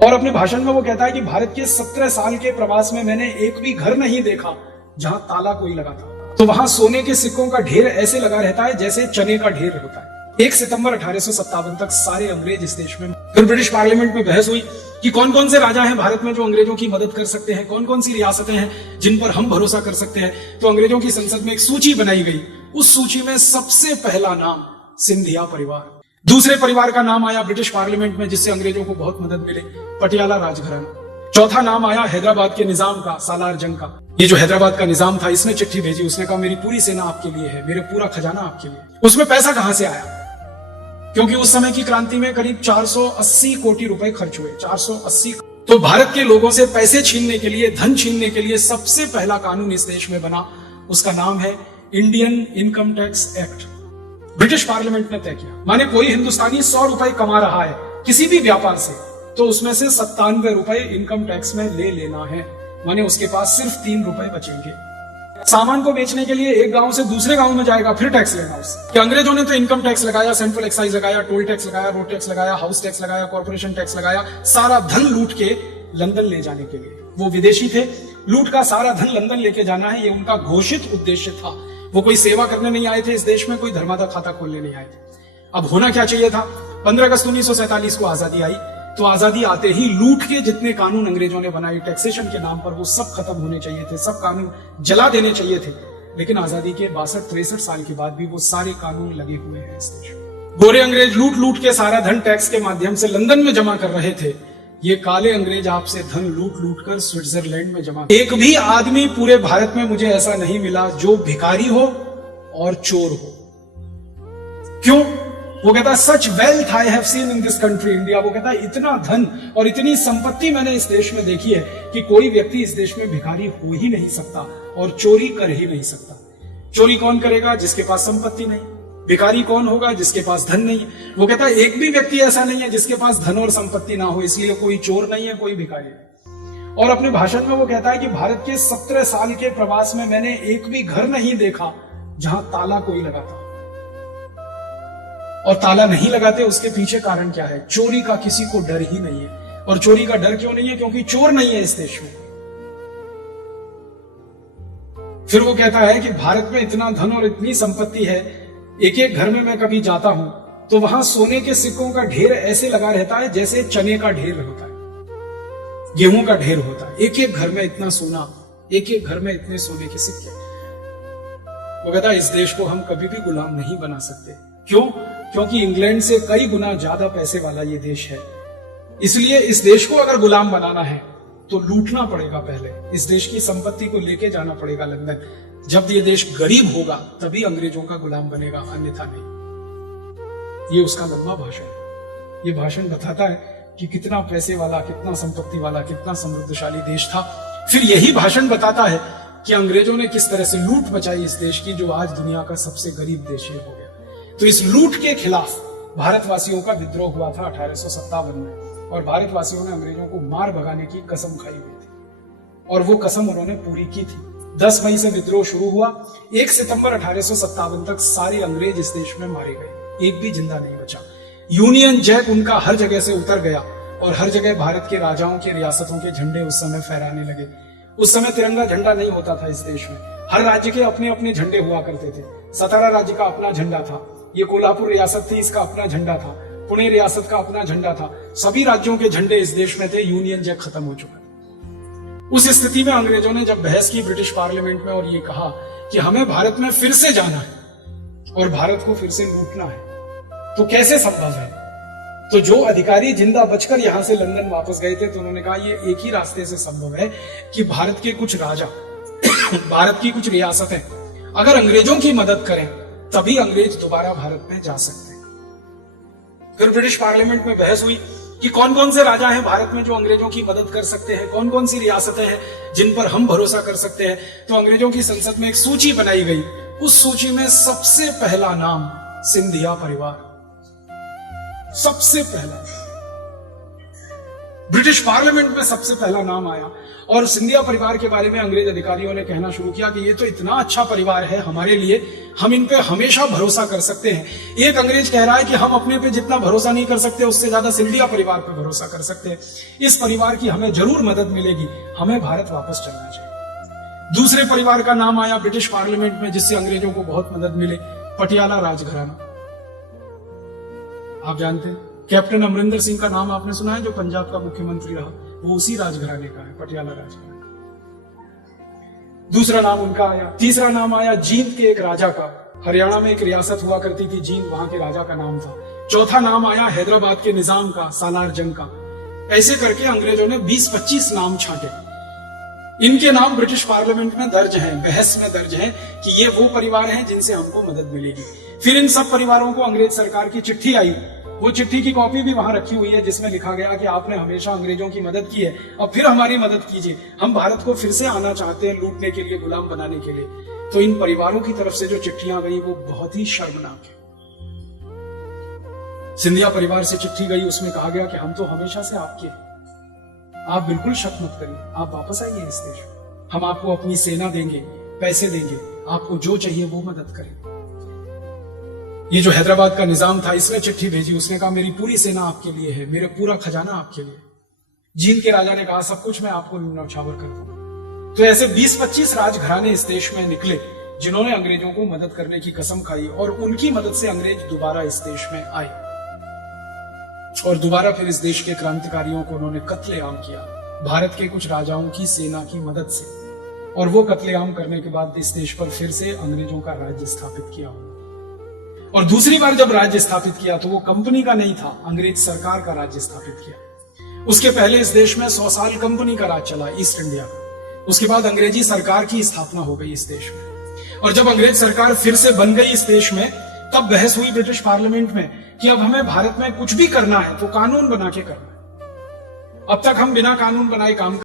और अपने भाषण में वो कहता है कि भारत के 17 साल के प्रवास में मैंने एक भी घर नहीं देखा जहां ताला कोई लगा था। तो वहां सोने के सिक्कों का ढेर ऐसे लगा रहता है जैसे चने का ढेर होता है। 1 सितंबर 1857 तक सारे अंग्रेज इस देश में। फिर ब्रिटिश पार्लियामेंट में बहस हुई कि कौन कौन से राजा हैं भारत में जो अंग्रेजों की मदद कर सकते हैं, कौन कौन सी रियासतें हैं जिन पर हम भरोसा कर सकते हैं। तो अंग्रेजों की संसद में एक सूची बनाई गई। उस सूची में सबसे पहला नाम सिंधिया परिवार। दूसरे परिवार का नाम आया ब्रिटिश पार्लियामेंट में, जिससे अंग्रेजों को बहुत मदद मिली, पटियाला राजघराना। चौथा नाम आया हैदराबाद के निजाम का, सालार जंग का। ये जो हैदराबाद का निजाम था, इसने चिट्ठी भेजी, उसने कहा मेरी पूरी सेना आपके लिए है, मेरे पूरा खजाना आपके लिए। उसमें पैसा कहां से आया? क्योंकि उस समय की क्रांति में करीब 480 कोटी रुपए खर्च हुए। 480। तो भारत के लोगों से पैसे छीनने के लिए, धन छीनने के लिए सबसे पहला कानून इस देश में बना, उसका नाम है Indian income tax act. British parliament ने तय किया। माने कोई हिंदुस्तानी 100 रुपए कमा रहा है किसी भी व्यापार से, तो उसमें से 97 रुपए इनकम टैक्स में ले लेना है। माने उसके पास सिर्फ 3 रुपए बचेंगे। सामान को बेचने के लिए एक गांव से दूसरे गांव में जाएगा, फिर टैक्स लेना उससे। कि अंग्रेजों ने तो इनकम टैक्स लगाया, सेंट्रल एक्साइज लगाया, टोल टैक्स लगाया, रोड टैक्स लगाया, हाउस टैक्स लगाया, कॉर्पोरेशन टैक्स लगाया, सारा धन लूट के लंदन ले जाने के लिए। वो विदेशी थे, लूट का सारा धन लंदन लेके जाना है, ये उनका घोषित उद्देश्य था। वो कोई सेवा करने नहीं आए थे इस देश में, कोई धर्मादा खाता खोलने नहीं आए थे। अब होना क्या चाहिए था? 15 अगस्त 1947 को आजादी आई, तो आजादी आते ही लूट के जितने कानून अंग्रेजों ने बनाए टैक्सेशन के नाम पर, वो सब खत्म होने चाहिए थे, सब कानून जला देने चाहिए थे। लेकिन आजादी के 62-63 साल के बाद भी वो सारे कानून लगे हुए हैं इस देश में। गोरे अंग्रेज लूट लूट के सारा धन टैक्स के माध्यम से लंदन में जमा कर रहे थे। ये काले अंग्रेज आपसे धन लूट लूट कर स्विट्जरलैंड में जमा। एक भी आदमी पूरे भारत में मुझे ऐसा नहीं मिला जो भिखारी हो और चोर हो। क्यों? वो कहता है सच wealth I have seen in this country India. वो कहता है इतना धन और इतनी संपत्ति मैंने इस देश में देखी है कि कोई व्यक्ति इस देश में भिखारी हो ही नहीं सकता और चोरी कर ही नहीं सकता। चोरी कौन करेगा? जिसके पास संपत्ति नहीं। भिखारी कौन होगा? जिसके पास धन नहीं है। वो कहता है एक भी व्यक्ति ऐसा नहीं है जिसके पास धन और संपत्ति ना हो, इसलिए कोई चोर नहीं है, कोई भिखारी नहीं। और अपने भाषण में वो कहता है कि भारत के 17 साल के प्रवास में मैंने एक भी घर नहीं देखा जहां ताला कोई लगा था। और ताला नहीं लगाते उसके पीछे कारण क्या है? चोरी का किसी को डर ही नहीं है। और चोरी का डर क्यों नहीं है? क्योंकि चोर नहीं है इस देश में। फिर वो कहता है कि भारत में इतना धन और इतनी संपत्ति है, एक एक घर में मैं कभी जाता हूं तो वहां सोने के सिक्कों का ढेर ऐसे लगा रहता है जैसे चने का ढेर होता है, गेहूं का ढेर होता है। एक एक घर में इतना सोना, एक एक घर में इतने सोने के सिक्के। वो कहता है इस देश को हम कभी भी गुलाम नहीं बना सकते। क्यों? क्योंकि इंग्लैंड से कई गुना ज्यादा पैसे वाला ये देश है। इसलिए इस देश को अगर गुलाम बनाना है तो लूटना पड़ेगा। पहले इस देश की संपत्ति को लेके जाना पड़ेगा लंदन। जब ये देश गरीब होगा तभी अंग्रेजों का गुलाम बनेगा, अन्यथा नहीं। ये उसका लंबा भाषण है। ये भाषण बताता है कि कितना पैसे वाला, कितना संपत्ति वाला, कितना समृद्धशाली देश था। फिर यही भाषण बताता है कि अंग्रेजों ने किस तरह से लूट मचाई इस देश की, जो आज दुनिया का सबसे गरीब देश हो गया। तो इस लूट के खिलाफ भारतवासियों का विद्रोह हुआ था 1857 में, और भारतवासियों ने अंग्रेजों को मार भगाने की कसम खाई हुई थी, और वो कसम उन्होंने पूरी की थी। 10 मई से विद्रोह शुरू हुआ। 1 सितंबर 1857 तक सारे अंग्रेज इस देश में मारे गए, एक भी जिंदा नहीं बचा। यूनियन जैक उनका हर जगह से उतर गया और हर जगह भारत के राजाओं के, रियासतों के झंडे उस समय फहराने लगे। उस समय तिरंगा झंडा नहीं होता था इस देश में। हर राज्य के अपने अपने झंडे हुआ करते थे। सतारा राज्य का अपना झंडा था, ये कोल्हापुर रियासत थी, इसका अपना झंडा था, पुणे रियासत का अपना झंडा था। सभी राज्यों के झंडे इस देश में थे। यूनियन जैक खत्म हो चुका। उस स्थिति में अंग्रेजों ने जब बहस की ब्रिटिश पार्लियामेंट में और ये कहा कि हमें भारत में फिर से जाना है और भारत को फिर से लूटना है, तो कैसे संभव है? तो जो अधिकारी जिंदा बचकर यहां से लंदन वापस गए थे, तो उन्होंने कहा ये एक ही रास्ते से संभव है कि भारत के कुछ राजा भारत की कुछ रियासतें अगर अंग्रेजों की मदद करें तभी अंग्रेज दोबारा भारत में जा सकते हैं। फिर ब्रिटिश पार्लियामेंट में बहस हुई कि कौन कौन से राजा हैं भारत में जो अंग्रेजों की मदद कर सकते हैं, कौन कौन सी रियासतें हैं जिन पर हम भरोसा कर सकते हैं। तो अंग्रेजों की संसद में एक सूची बनाई गई। उस सूची में सबसे पहला नाम सिंधिया परिवार, सबसे पहला। ब्रिटिश पार्लियामेंट में सबसे पहला नाम आया और सिंधिया परिवार के बारे में अंग्रेज अधिकारियों ने कहना शुरू किया कि ये तो इतना अच्छा परिवार है हमारे लिए, हम इन पे हमेशा भरोसा कर सकते हैं। एक अंग्रेज कह रहा है कि हम अपने पे जितना भरोसा नहीं कर सकते उससे ज्यादा सिंधिया परिवार पे भरोसा कर सकते हैं। इस परिवार की हमें जरूर मदद मिलेगी, हमें भारत वापस चलना चाहिए। दूसरे परिवार का नाम आया ब्रिटिश पार्लियामेंट में जिससे अंग्रेजों को बहुत मदद मिले, पटियाला राजघराना। आप जानते हैं कैप्टन अमरिंदर सिंह का नाम आपने सुना है, जो पंजाब का मुख्यमंत्री रहा, वो उसी राजघराने का है, पटियाला राजघराना। दूसरा नाम उनका आया। तीसरा नाम आया जींद के एक राजा का, हरियाणा में एक रियासत हुआ करती थी जींद, वहां के राजा का नाम था। चौथा नाम आया हैदराबाद के निजाम का, सालार जंग का। ऐसे करके अंग्रेजों ने 20-25 नाम छांटे। इनके नाम ब्रिटिश पार्लियामेंट में दर्ज हैं, बहस में दर्ज हैं कि ये वो परिवार हैं जिनसे हमको मदद मिलेगी। फिर इन सब परिवारों को अंग्रेज सरकार की चिट्ठी आई, वो चिट्ठी की कॉपी भी वहां रखी हुई है जिसमें लिखा गया कि आपने हमेशा अंग्रेजों की मदद की है, अब फिर हमारी मदद कीजिए, हम भारत को फिर से आना चाहते हैं लूटने के लिए, गुलाम बनाने के लिए। तो इन परिवारों की तरफ से जो चिट्ठियां गई वो बहुत ही शर्मनाक है। सिंधिया परिवार से चिट्ठी गई, उसमें कहा गया कि हम तो हमेशा से आपके हैं, आप बिल्कुल शक मत करिए, आप वापस आइए इस देश में, हम आपको अपनी सेना देंगे, पैसे देंगे, आपको जो चाहिए वो मदद करेंगे। ये जो हैदराबाद का निजाम था इसने चिट्ठी भेजी, उसने कहा मेरी पूरी सेना आपके लिए है, मेरा पूरा खजाना आपके लिए। जींद के राजा ने कहा सब कुछ मैं आपको न्यौछावर कर दूंगा। तो ऐसे 20-25 राजघराने इस देश में निकले जिन्होंने अंग्रेजों को मदद करने की कसम खाई और उनकी मदद से अंग्रेज दोबारा इस देश में आए और दोबारा फिर इस देश के क्रांतिकारियों को उन्होंने कत्लेआम किया भारत के कुछ राजाओं की सेना की मदद से। और वो कत्लेआम करने के बाद इस देश पर फिर से अंग्रेजों का राज्य स्थापित किया। और दूसरी बार जब राज्य स्थापित किया तो वो कंपनी का नहीं था, अंग्रेज सरकार का राज्य स्थापित किया। उसके पहले इस देश में 100 साल कंपनी का राज चला, ईस्ट इंडिया का। उसके बाद अंग्रेजी सरकार की स्थापना हो गई इस देश में। और जब अंग्रेज सरकार फिर से बन गई इस देश में, तब बहस हुई ब्रिटिश पार्लियामेंट में कि अब हमें भारत में कुछ भी करना है तो कानून बना के करना है। अब तक हम बिना कानून बनाए काम